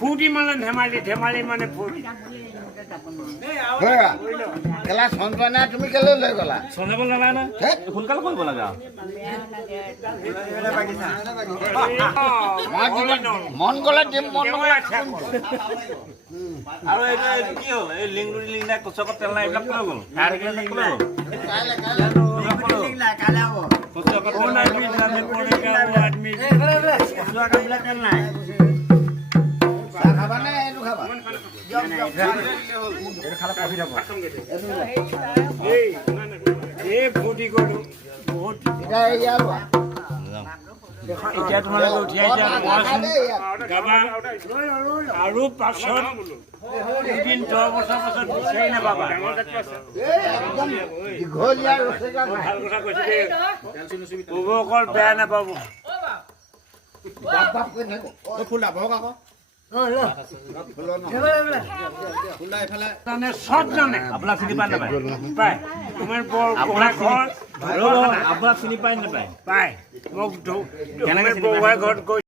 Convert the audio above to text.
ফূৰ্তি মানে ধেমালি মানে ফূৰ্তি কেলা সঞ্জনা তুমি কেলে লৈ গলা চলাব নালাগে না সোনকালে কৰিব লাগে মন গলে দিম মন নগলে আৰু এইটো কি হ'ল এই লিংক নাই কচকত তেল নাই এইবিলাক কোনে গ'ল ফূৰ্তি কৰো বহুত এতিয়া তোমালোকে উঠিয়াইছা গাবা আৰু পাছত দুদিন 10 বছৰ পাছত বিচাৰি নাপাবা ভাল কথা কৈছে দেই অকল বেয়া নাপাব চব জানে আপোনাক চিনি পাই নাপায় পায় তোমাৰ আপোনাক চিনি পাই নাপায় পায় মোক কেনেকৈ ঘৰত গৈ